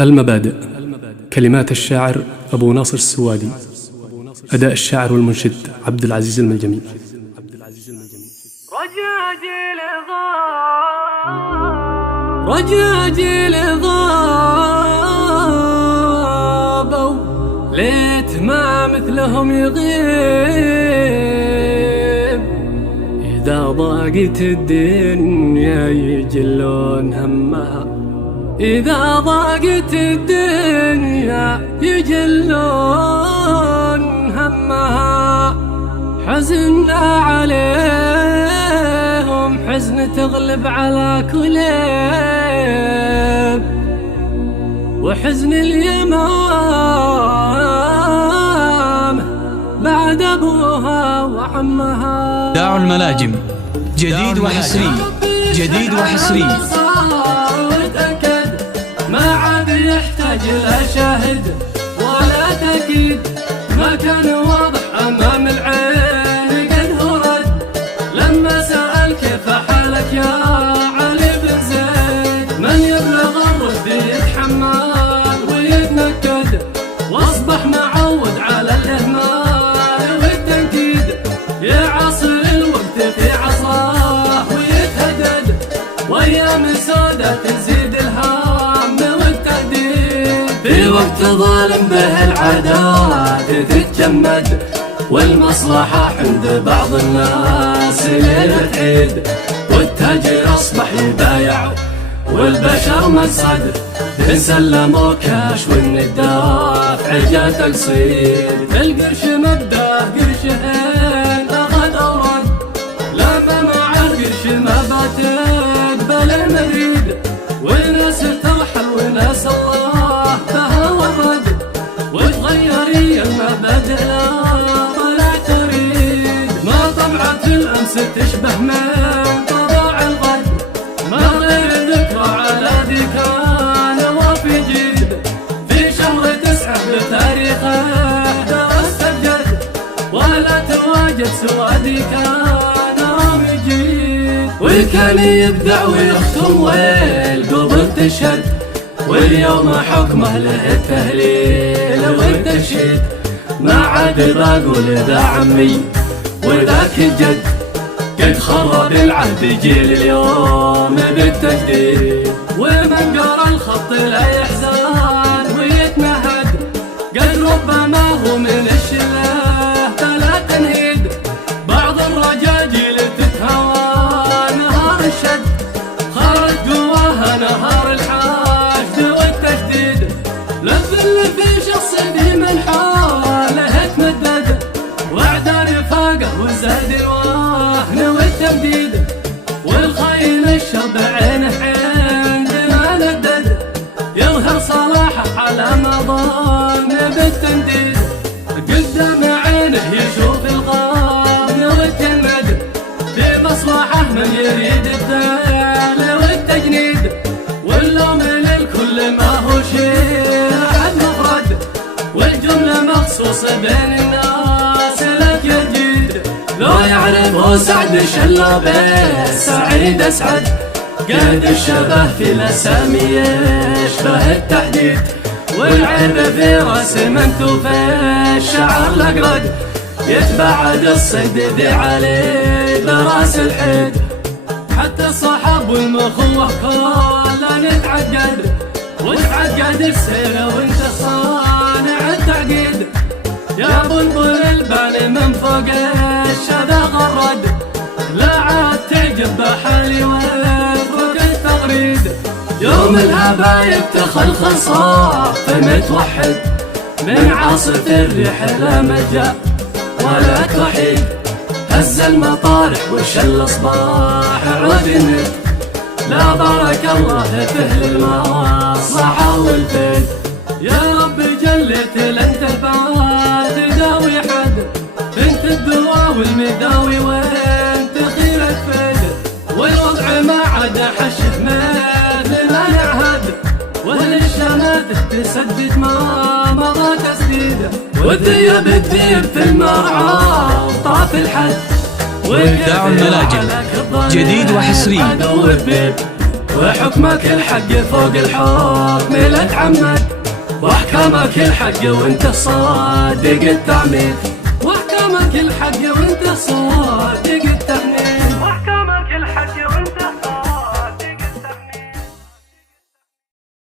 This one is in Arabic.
المبادئ. كلمات الشاعر أبو ناصر السوادي. أداء الشاعر والمنشد عبد العزيز المنجمي. رجاجيل غابوا ليت ما مثلهم يغيب، إذا ضاقت الدنيا يجلون همها، إذا ضاقت الدنيا يجلون همها. حزننا عليهم حزن تغلب على كليب، وحزن اليمام بعد أبوها وعمها. داع الملاجم جديد وحصري، جديد وحصري. ما عاد يحتاج لا شاهد ولا تأكيد، ما كان واضح أمام العين قد هرد لما سأل كيف حالك يا علي بن زيد. من يبلغ الرد يتحمل ويتنكد، واصبح معود على الإهمال والتنكيد، يعاصر الوقت في عصاه ويتهدد، وأيام سودة تزيد الهام في وقت ظالم به العادات تتجمد، والمصلحة عند بعض الناس ليلة عيد، والتاجر أصبح يبايع والبشر مقصد، تسلموا كاش والندافع جا تقصيد. القرش مبدأ قرشين أخذ أورد، لما مع القرش ما بتقبل المريد، وناس ترحل وناس الله بها ورد، وتغيري المبادئ لا ولا تريد. ما طبعت الأمس تشبه من طبع الغد، ما غير ذكرى على ذي كان وفي جيد، في شهر 9 بتاريخه درست الجد، ولا تواجد سوادي كان رامي جيد، وكان يبدع ويختم والقلوب تشد، واليوم حكمه له التهليل والترشيد. ما عاد بقول ذا عمي وذاك الجد، قد خرب العهد جيل اليوم بالتجديد، ومن قرا الخط لا يحزن ويتمهد، قد ربما هو من الشله فلا تنهيد. بعض الرجاجيل تتهوى نهار الشد، خرج قواها نهار الحشد والتجديد، للذل في شخص ذي من حاله تمدد، وعدى رفاقه وزاد الوهن والتمديد، والخاين الشر عينه عندما ندد، يظهر صلاحه على ما ظن بالتنديد، قدام عينه يشوف الغابن والتمد، في مصلحه من يريد الذل والتجنيد، واللوم للكل ما هو شيء مفرد، والجملة مخصوص بين الناس لك يجيد. لو يعرفه سعد شلابه سعيد أسعد، قاد الشبه في الأسامي يشبه التحديد، والعيب في راس من توفى الشعر الأقرد، يتبعد الصيد ذي عليه براس الحيد. حتى الصحاب والمخوة كلها نتعقد، وتعقد السيرة وانت صانع التعقيد، يا بلبل البال من فوق الشذا غرد، لا عاد تعجب بحالي ويفرق التغريد. يوم الهبايب تخلخل صاف متوحد، من عاصف الريح لا مجا ولا توحيد، هز المطارح وشل الصباح عود الند، لا بارك الله في اهل المصلحة والفيد. يا رب جلت الانتفاع تداوي حد، بنت الدواء والمداوي وانت خيرة فيد، والوضع ما عاد حشه مثل ما يعهد، واهل الشماتة تسدد ما مضى تسديده، والذيب الذيب في المرعى وطاف الحد. داع الملاجم جديد وحصري. وحكمك الحق فوق الحكم لا تعمد، واحكامك الحق وانت صادق التعميد، واحكامك الحق وانت صادق